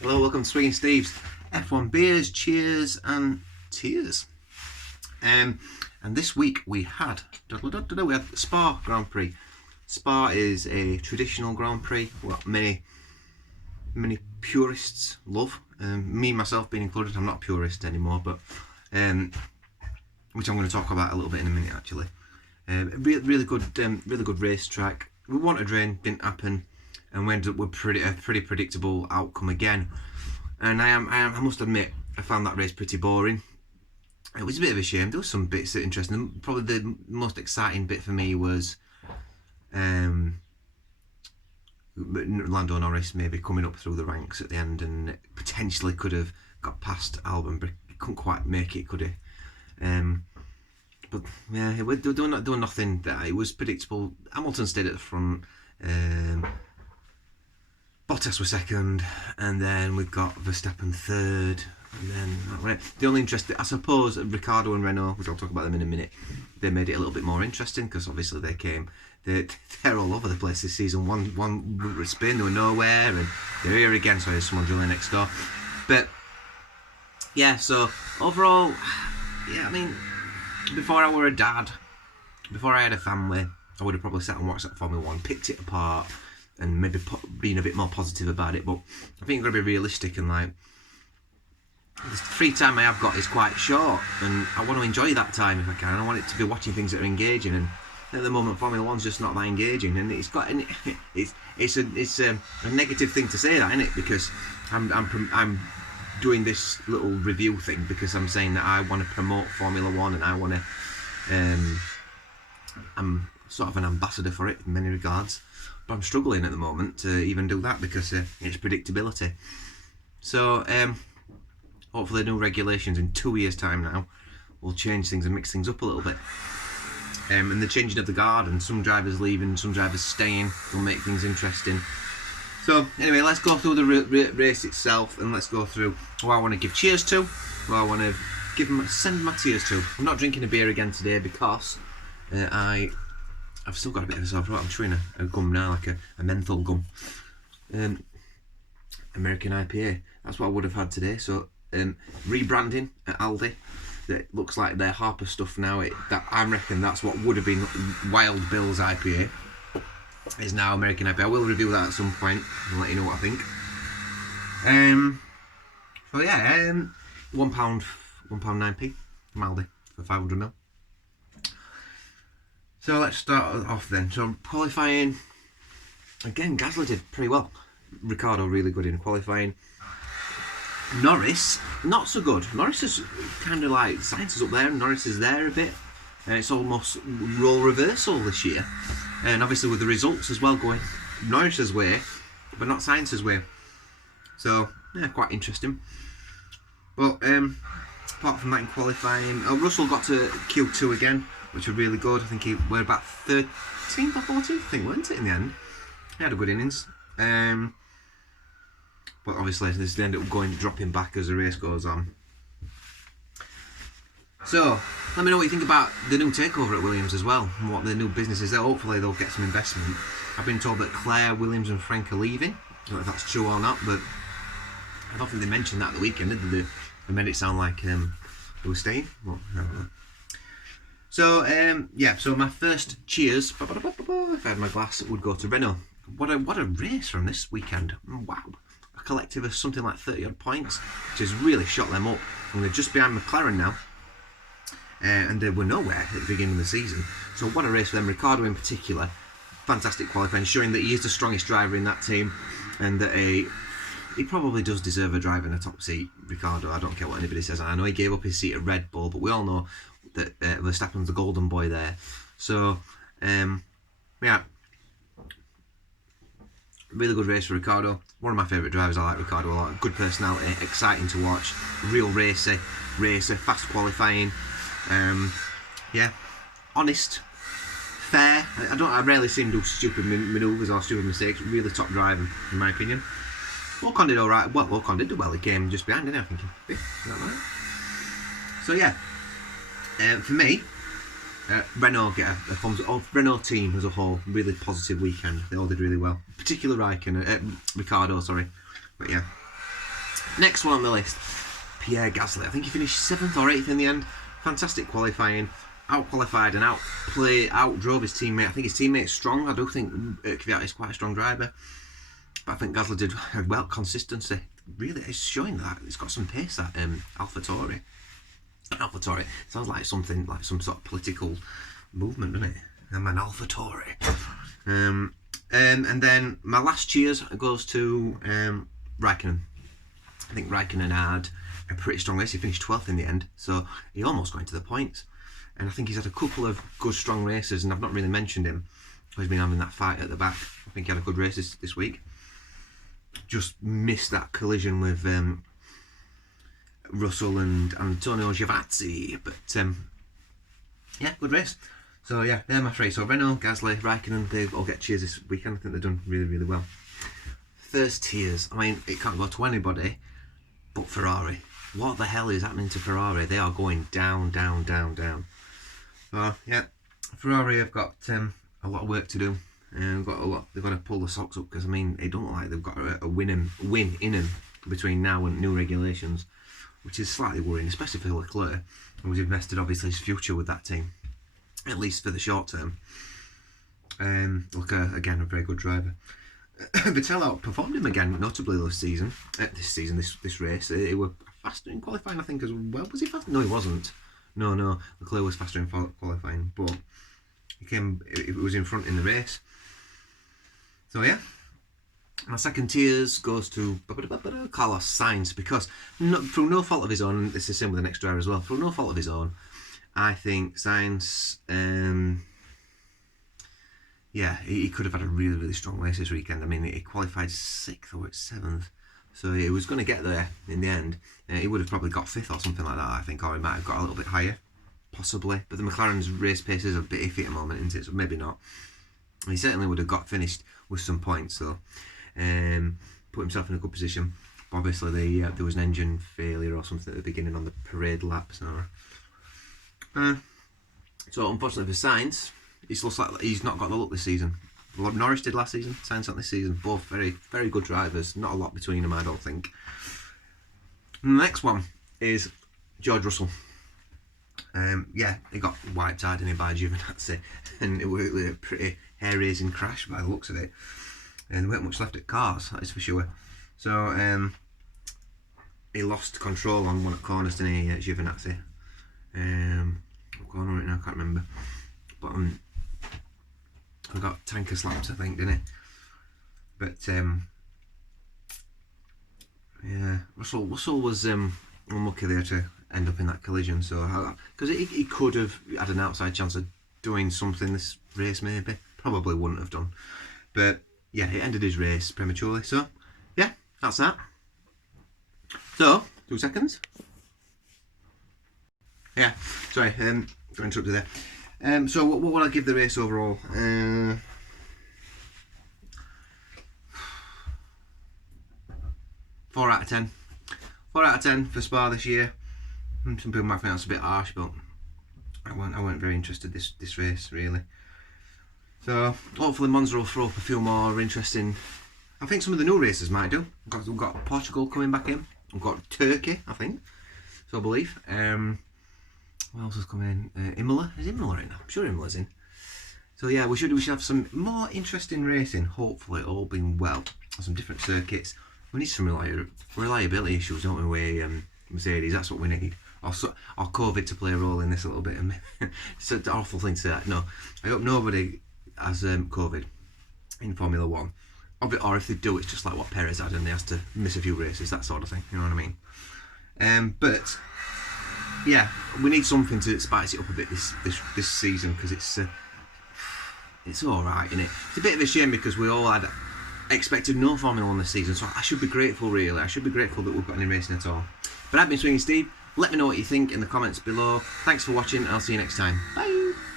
Hello, welcome to Swinging Steve's F1 beers, cheers and tears. And this week we had Spa Grand Prix. Spa is a traditional Grand Prix, what many purists love. Me myself being included. I'm not a purist anymore, but which I'm going to talk about a little bit in a minute actually. Really good racetrack. We wanted rain, didn't happen. And we ended up with a pretty predictable outcome again. And I must admit, I found that race pretty boring. It was a bit of a shame. There was some bits that were interesting. Probably the most exciting bit for me was Lando Norris maybe coming up through the ranks at the end and potentially could have got past Albon, but he couldn't quite make it, could he? But yeah, they were doing nothing that it was predictable. Hamilton stayed at the front. Bottas was second, and then we've got Verstappen third, and then the only interest, I suppose, Ricciardo and Renault, which I'll talk about them in a minute, they made it a little bit more interesting because obviously they're all over the place this season. One route at Spain, they were nowhere, and they're here again. Sorry, there's someone drilling next door. But yeah, so overall, yeah, I mean, before I were a dad, before I had a family, I would have probably sat and watched that Formula 1, picked it apart, and maybe being a bit more positive about it. But I think you've got to be realistic, and like, the free time I have got is quite short, and I want to enjoy that time if I can. I want it to be watching things that are engaging, and at the moment Formula 1's just not that engaging, and it's a negative thing to say that, isn't it? Because I'm doing this little review thing because I'm saying that I want to promote Formula 1, and I want to I'm sort of an ambassador for it in many regards. But I'm struggling at the moment to even do that because it's predictability. So hopefully the new regulations in 2 years' time now will change things and mix things up a little bit. And the changing of the guard, and some drivers leaving, some drivers staying, will make things interesting. So anyway, let's go through the race itself, and let's go through who I want to give cheers to, who I want to send my tears to. I'm not drinking a beer again today because I've still got a bit of a sore throat. I'm chewing a gum now, like a menthol gum. American IPA. That's what I would have had today. So rebranding at Aldi. That looks like their Harper stuff now. I reckon that's what would have been Wild Bill's IPA. Is now American IPA. I will review that at some point and let you know what I think. So yeah, £1.09p from Aldi for 500ml. So let's start off then. So qualifying, again, Gasly did pretty well. Ricciardo really good in qualifying. Norris, not so good. Norris is kind of like, Sainz is up there and Norris is there a bit. And it's almost role reversal this year. And obviously with the results as well going Norris's way, but not Sainz's way. So, yeah, quite interesting. But apart from that in qualifying, Russell got to Q2 again, which was really good. I think we're about 13th or 14th, I think, weren't it, in the end? He had a good innings. But obviously, this ended up dropping back as the race goes on. So, let me know what you think about the new takeover at Williams as well, and what the new business is there. Hopefully, they'll get some investment. I've been told that Claire, Williams, and Frank are leaving. I don't know if that's true or not, but I don't think they mentioned that at the weekend, did they? They made it sound like they were staying. Well, I don't know. So, yeah, so my first cheers, if I had my glass, would go to Renault. What a race from this weekend. Wow. A collective of something like 30 odd points, which has really shot them up. And they're just behind McLaren now. And they were nowhere at the beginning of the season. So what a race for them. Ricciardo in particular, fantastic qualifying, showing that he is the strongest driver in that team, and that he probably does deserve a drive in a top seat, Ricciardo. I don't care what anybody says. I know he gave up his seat at Red Bull, but we all know that Verstappen's the golden boy there. So, yeah, really good race for Ricciardo. One of my favourite drivers. I like Ricciardo a lot. Good personality, exciting to watch. Real racer, fast qualifying. Yeah, honest, fair. I rarely see him do stupid manoeuvres or stupid mistakes. Really top driver, in my opinion. Ocon did alright. Well, Ocon did do well. He came just behind, didn't he? I think. Is that right? So yeah, for me, Renault get a thumbs up. Renault team as a whole, really positive weekend. They all did really well. Particularly Ricciardo, sorry. But yeah. Next one on the list, Pierre Gasly. I think he finished 7th or 8th in the end. Fantastic qualifying, out-qualified and outdrove his teammate. I think his teammate's strong. I do think Kvyat is quite a strong driver. But I think Gasly did well. Consistency really is showing that. It's got some pace, that AlphaTauri. AlphaTauri sounds like something, like some sort of political movement, doesn't it? I'm an AlphaTauri. And then my last cheers goes to Raikkonen. I think Raikkonen had a pretty strong race. He finished 12th in the end, so he almost got into the points. And I think he's had a couple of good, strong races, and I've not really mentioned him. He's been having that fight at the back. I think he had a good race this week. Just missed that collision with Russell and Antonio Giovinazzi, but yeah, good race. So yeah, they're my three. So Renault, Gasly, Raikkonen, they all get cheers this weekend. I think they've done really, really well. First tiers, I mean, it can't go to anybody but Ferrari. What the hell is happening to Ferrari? They are going down, down, down, down. So yeah, Ferrari have got a lot of work to do. They've got to pull the socks up, because I mean, it don't look like they've got a win in them between now and new regulations, which is slightly worrying, especially for Leclerc, who's invested obviously his future with that team, at least for the short term. Leclerc, again, a very good driver. Vettel outperformed him again, notably this race. He was faster in qualifying, I think, as well. Was he faster? No, he wasn't. No, Leclerc was faster in qualifying, but it was in front in the race. So yeah, my second tiers goes to Carlos Sainz, because through no fault of his own, it's the same with the next driver as well, through no fault of his own, I think Sainz, yeah, he could have had a really, really strong race this weekend. I mean, he qualified 6th or 7th, so he was going to get there in the end. He would have probably got 5th or something like that, I think, or he might have got a little bit higher, possibly. But the McLaren's race pace is a bit iffy at the moment, isn't it? So maybe not. He certainly would have got finished with some points, so put himself in a good position. But obviously, there was an engine failure or something at the beginning on the parade lap. So unfortunately for Sainz, it looks like he's not got the look this season. Norris did last season, Sainz not this season. Both very, very good drivers. Not a lot between them, I don't think. And the next one is George Russell. Yeah, he got wiped out, didn't he, by Giovinazzi, and it was a pretty hair-raising crash by the looks of it. And there weren't much left at cars, that is for sure. So he lost control on one of the corners, didn't he, Giovinazzi? What corner right now, I can't remember. But I got tanker slapped, I think, didn't he? But yeah, Russell was unlucky there to end up in that collision. So because he could have had an outside chance of doing something this race, maybe. Probably wouldn't have done. But yeah, he ended his race prematurely. So yeah, that's that. So 2 seconds. Yeah, sorry, got interrupted there. So what will I give the race overall? 4 out of 10. 4 out of 10 for Spa this year. Some people might think that's a bit harsh, but I weren't very interested this race, really. So hopefully Monza will throw up a few more interesting. I think some of the new races might do. We've got Portugal coming back in. We've got Turkey, I think. So I believe. What else is coming in? Imola? Is Imola in? I'm sure Imola's in. So yeah, we should have some more interesting racing. Hopefully, all being well. Some different circuits. We need some reliability issues, don't we? Mercedes. That's what we need. Or COVID to play a role in this a little bit. It's an awful thing to say that. No, I hope nobody has COVID in Formula 1. Or if they do, it's just like what Perez had, and they has to miss a few races, that sort of thing. You know what I mean? But yeah, we need something to spice it up a bit this season, because it's all right, isn't it? It's a bit of a shame because we all had expected no Formula 1 this season, so I should be grateful, really. I should be grateful that we've got any racing at all. But I've been Swinging Steve. Let me know what you think in the comments below. Thanks for watching, and I'll see you next time. Bye.